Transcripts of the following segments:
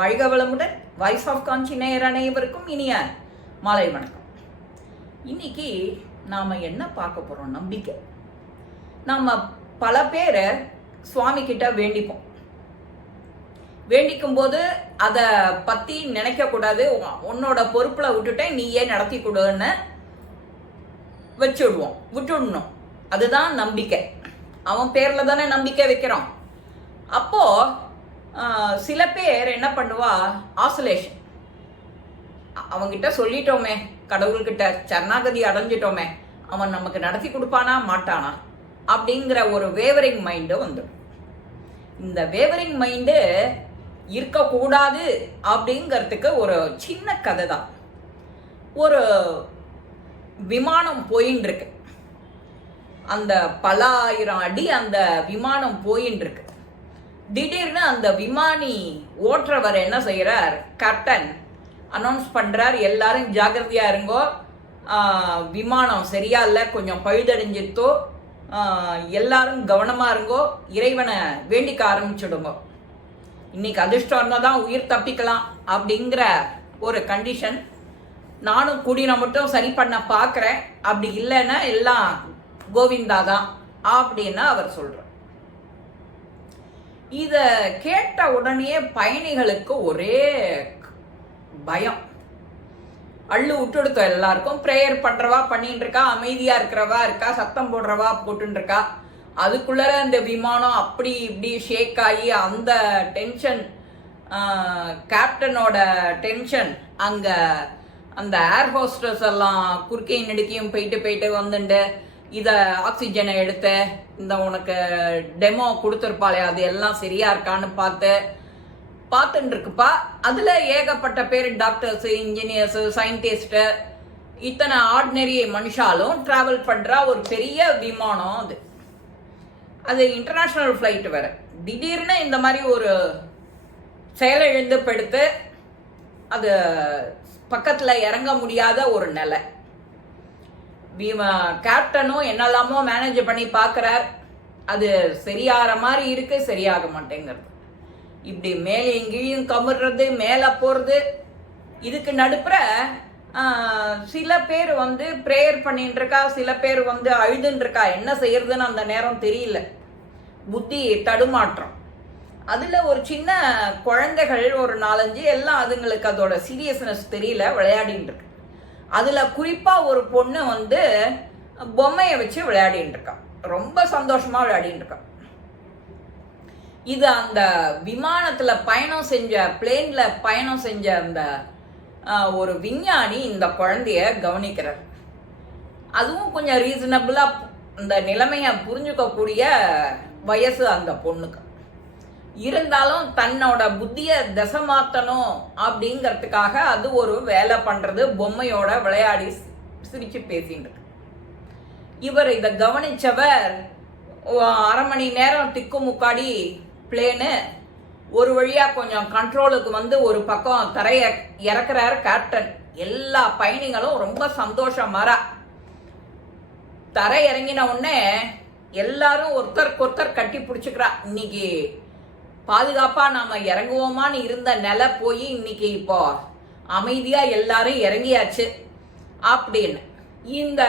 வாழ்க வளமுடன் voice of காஞ்சி நேயர் அனைவருக்கும் இனிய மாலை வணக்கம். இன்னைக்கு நாம் என்ன பார்க்க போகிறோம் நம்பிக்கை. நம்ம பல பேரை சுவாமி கிட்ட வேண்டிப்போம். வேண்டிக்கும் போது அதை பற்றி நினைக்கக்கூடாது உன்னோட பொறுப்பில் விட்டுட்டேன் நீயே நடத்தி கொடுன்னு வச்சுடுவோம். விட்டுடணும். அதுதான் நம்பிக்கை. அவன் பேரில் தானே நம்பிக்கை வைக்கிறான் அப்போ சில பேர் என்ன பண்ணுவா? ஆசோலேஷன் அவங்கிட்ட சொல்லிட்டோமே கடவுள்கிட்ட சரணாகதி அடைஞ்சிட்டோமே அவன் நமக்கு நடத்தி கொடுப்பானா மாட்டானா? அப்படிங்கிற ஒரு வேவரிங் மைண்டு வந்துடும். இந்த வேவரிங் மைண்டு இருக்கக்கூடாது அப்படிங்கிறதுக்கு ஒரு சின்ன கதை தான். ஒரு விமானம் போயின்னு இருக்கு அந்த பல ஆயிரம் அடி அந்த விமானம் போயின்னு இருக்கு திடீர்னு அந்த விமானி ஓட்டுறவர் என்ன செய்கிறார் கேப்டன் அனௌன்ஸ் பண்ணுறார் எல்லாரும் ஜாகிரதையாக இருங்கோ. விமானம் சரியா இல்லை கொஞ்சம் பழுதடைஞ்சிருத்தோ. எல்லாரும் கவனமாக இருங்கோ. இறைவனை வேண்டிக்க ஆரம்பிச்சிடுங்க. இன்னைக்கு அதிர்ஷ்டம் இருந்தால் தான் உயிர் தப்பிக்கலாம் அப்படிங்கிற ஒரு கண்டிஷன் நானும் கூடின மட்டும் சரி பண்ண பார்க்குறேன் அப்படி இல்லைன்னா எல்லாம் கோவிந்தா தான் அப்படின்னு அவர் சொல்கிறார் இதை கேட்ட உடனே பயணிகளுக்கு ஒரே பயம். அள்ளு விட்டுடுத்தோம் எல்லாருக்கும் ப்ரேயர் பண்ணுறவா பண்ணிட்டு இருக்கா அமைதியா இருக்கிறவா இருக்கா சத்தம் போடுறவா போட்டுன்னு இருக்கா? இந்த அந்த விமானம் அப்படி இப்படி ஷேக் ஆகி அந்த டென்ஷன் கேப்டனோட டென்ஷன் அங்கே அந்த ஏர் ஹோஸ்டர்ஸ் எல்லாம் குறுக்கையும் நெடுக்கையும் போயிட்டு போயிட்டு வந்துண்டு. இதை ஆக்சிஜனை எடுத்து இந்த உனக்கு டெமோ கொடுத்துருப்பாளே அது எல்லாம் சரியா இருக்கான்னு பார்த்து பார்த்துட்டு இருக்குப்பா அதில் ஏகப்பட்ட பேர் டாக்டர்ஸு இன்ஜினியர்ஸு சயின்டிஸ்ட்டு இத்தனை ஆர்டினரி மனுஷாலும் ட்ராவல் பண்ணுற ஒரு பெரிய விமானம் அது. அது இன்டர்நேஷ்னல் ஃப்ளைட் வேற. திடீர்னு இந்த மாதிரி ஒரு செயலிழந்து படுத்து அது பக்கத்தில் இறங்க முடியாத ஒரு நிலை. கேப்டனும் என்னெல்லாமோ மேனேஜ் பண்ணி பார்க்குறார். அது சரியாகிற மாதிரி இருக்கு சரியாக மாட்டேங்கிறது. இப்படி மேலே எங்கேயும் கமுறது மேலே போகிறது இதுக்கு நடுப்புற சில பேர் வந்து ப்ரேயர் பண்ணிட்டு இருக்கா சில பேர் வந்து அழுதுன்னு இருக்கா என்ன செய்யறதுன்னு அந்த நேரம் தெரியல. புத்தி தடுமாற்றம். அதில் ஒரு சின்ன குழந்தைகள் ஒரு நாலஞ்சு எல்லாம் அதுங்களுக்கு அதோட சீரியஸ்னஸ் தெரியல விளையாடின்னு இருக்கு அதில் குறிப்பாக ஒரு பொண்ணு வந்து பொம்மையை வச்சு விளையாடிட்டு இருக்கான் ரொம்ப சந்தோஷமாக விளையாடிட்டு இருக்கான் இது அந்த விமானத்தில் பயணம் செஞ்ச பிளேனில் பயணம் செஞ்ச அந்த ஒரு விஞ்ஞானி இந்த குழந்தைய கவனிக்கிறார். அதுவும் கொஞ்சம் ரீசனபிளாக இந்த நிலைமையை புரிஞ்சுக்கக்கூடிய வயசு அந்த பொண்ணுக்கு. இருந்தாலும் தன்னோட புத்திய தசை மாத்தணும் அப்படிங்கிறதுக்காக அது ஒரு வேலை பண்றது பொம்மையோட விளையாடி சிரிச்சு பேசிட்டு இவர் இதை கவனிச்சவர் அரை மணி நேரம் திக்கு முக்காடி பிளேனு ஒரு வழியா கொஞ்சம் கண்ட்ரோலுக்கு வந்து ஒரு பக்கம் தரைய இறக்குறாரு கேப்டன் எல்லா பயணிகளும் ரொம்ப சந்தோஷம். தரை இறங்கின உடனே எல்லாரும் ஒருத்தருக்கு ஒருத்தர் கட்டி பிடிச்சிக்கிறா இன்னைக்கு பாதுகாப்பா நாம இறங்குவோமான்னு இருந்த நிலை போய் இன்னைக்கு இப்போ அமைதியா எல்லாரும் இறங்கியாச்சு அப்படின்னு. இந்த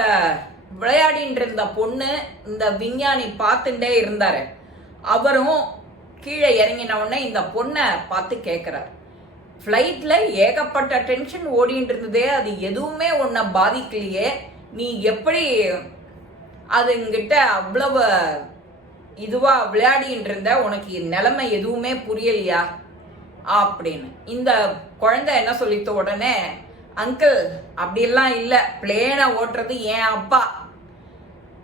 விளையாடிட்டு இருந்த பொண்ணு இந்த விஞ்ஞானி பார்த்துட்டே இருந்தாரு. அவரும் கீழே இறங்கின உடனே இந்த பொண்ணை பார்த்து கேட்குறாரு ஃப்ளைட்டில் ஏகப்பட்ட டென்ஷன் ஓடிட்டு இருந்ததே அது எதுவுமே உன்னை பாதிக்கலையே. நீ எப்படி அதுங்கிட்ட அவ்வளவு இதுவா விளையாடின்னு இருந்த உனக்கு நிலைமை எதுவுமே புரியலையா? அப்படின்னு. இந்த குழந்தை என்ன சொல்லித்த உடனே அங்கிள் அப்படிலாம் இல்லை. பிளேனை ஓட்டுறது என் அப்பா.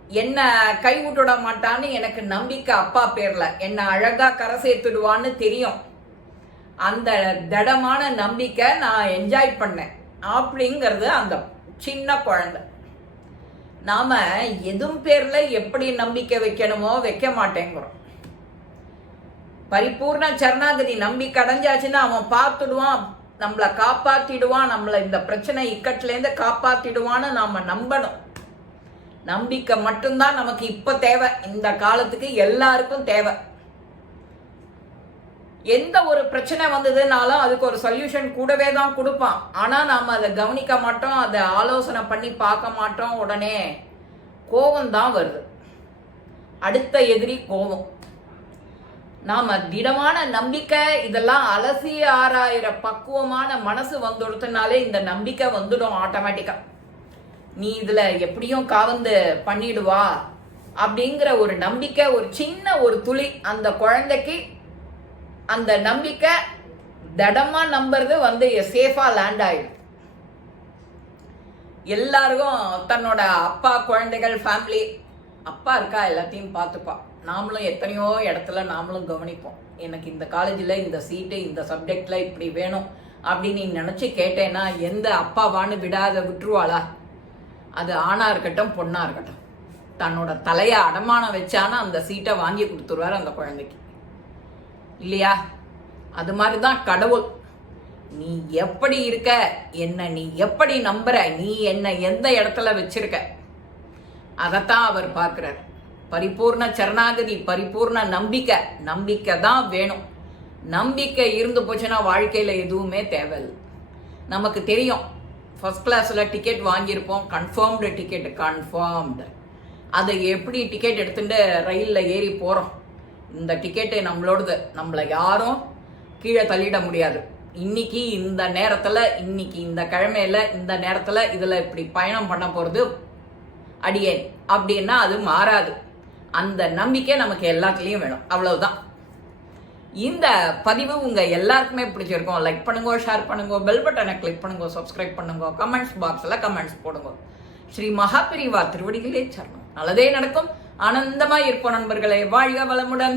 என்ன கை விட்டுட மாட்டான்னு எனக்கு நம்பிக்கை அப்பா பேர்ல. என்ன அழகா கரை சேர்த்துடுவான்னு தெரியும். அந்த திடமான நம்பிக்கை நான் என்ஜாய் பண்ணேன். அப்படிங்கிறது அந்த சின்ன குழந்தை. நாம எதுவும் பேர்ல எப்படி நம்பிக்கை வைக்கணுமோ வைக்க மாட்டேங்கிறோம். பரிபூர்ண சரணாகதி நம்பிக்கை அடைஞ்சாச்சுன்னா அவன் பார்த்துடுவான் நம்மளை காப்பாத்திடுவான் நம்மளை இந்த பிரச்சனை இக்கட்டிலேருந்து காப்பாத்திடுவான்னு நாம நம்பணும். நம்பிக்கை மட்டும்தான் நமக்கு இப்ப தேவை. இந்த காலத்துக்கு எல்லாருக்கும் தேவை. எந்த ஒரு பிரச்சனை வந்ததுனாலும் அதுக்கு ஒரு சொல்யூஷன் கூடவே தான் கொடுப்பான். ஆனால் நாம் அதை கவனிக்க மாட்டோம் அதை ஆலோசனை பண்ணி பார்க்க மாட்டோம் உடனே கோபம் தான் வருது. அடுத்த எதிரி கோபம் நாம் திடமான நம்பிக்கை இதெல்லாம் அலசி ஆராயிற பக்குவமான மனசு வந்துடுத்துனாலே இந்த நம்பிக்கை வந்துடும் ஆட்டோமேட்டிக்காக நீ இதில் எப்படியும் காவந்து பண்ணிடுவா அப்படிங்கிற ஒரு நம்பிக்கை ஒரு சின்ன ஒரு துளி அந்த குழந்தைக்கு அந்த நம்பிக்கை திடமா நம்புறது வந்து சேஃபா லேண்ட் ஆயிடும். எல்லாருக்கும் தன்னோட அப்பா குழந்தைகள் ஃபேமிலி அப்பா இருக்கா எல்லாத்தையும் பார்த்துப்பா. நாமளும் எத்தனையோ இடத்துல நாமளும் கவனிப்போம். எனக்கு இந்த காலேஜில் இந்த சீட்டு இந்த சப்ஜெக்டில் இப்படி வேணும் அப்படின்னு நீ நினச்சி கேட்டேன்னா எந்த அப்பாவான்னு விடாத விட்டுருவாளா? அது ஆணாக இருக்கட்டும் பொண்ணாக இருக்கட்டும். தன்னோட தலையை அடமானம் வச்சானா அந்த சீட்டை வாங்கி கொடுத்துருவார் அந்த குழந்தைக்கு. இல்லையா? அது மாதிரி தான் கடவுள். நீ எப்படி இருக்க? என்ன நீ எப்படி நம்புற? நீ என்ன எந்த இடத்துல வச்சிருக்க? அதைத்தான் அவர் பார்க்கிறார். பரிபூர்ண சரணாகதி பரிபூர்ண நம்பிக்கை. நம்பிக்கை தான் வேணும். நம்பிக்கை இருந்து போச்சுன்னா வாழ்க்கையில் எதுவுமே தேவையில்லை. நமக்கு தெரியும். ஃபர்ஸ்ட் கிளாஸில் டிக்கெட் வாங்கியிருப்போம். கன்ஃபார்ம்டு டிக்கெட் கன்ஃபார்ம்டு அதை எப்படி டிக்கெட் எடுத்துட்டு ரயிலில் ஏறி போகிறோம் இந்த டிக்கெட்டை நம்மளோடது. நம்மளை யாரும் கீழே தள்ளிட முடியாது. இன்னைக்கு இந்த நேரத்தில் இன்னைக்கு இந்த கிழமையில இந்த நேரத்தில் இதில் இப்படி பயணம் பண்ண போகிறது அடியேன். அப்படின்னா அது மாறாது. அந்த நம்பிக்கை நமக்கு எல்லாத்துலேயும் வேணும். அவ்வளவுதான். இந்த பதிவு உங்க எல்லாருக்குமே பிடிச்சிருக்கும். லைக் பண்ணுங்க ஷேர் பண்ணுங்க பெல் பட்டனை கிளிக் பண்ணுங்க சப்ஸ்கிரைப் பண்ணுங்க கமெண்ட்ஸ் பாக்ஸில் கமெண்ட்ஸ் போடுங்க. ஸ்ரீ மகாபிரிவா திருவடிகளே சரணம். நல்லதே நடக்கும். ஆனந்தமாய் இருப்போம் நண்பர்களே. வாழ்க வளமுடன்.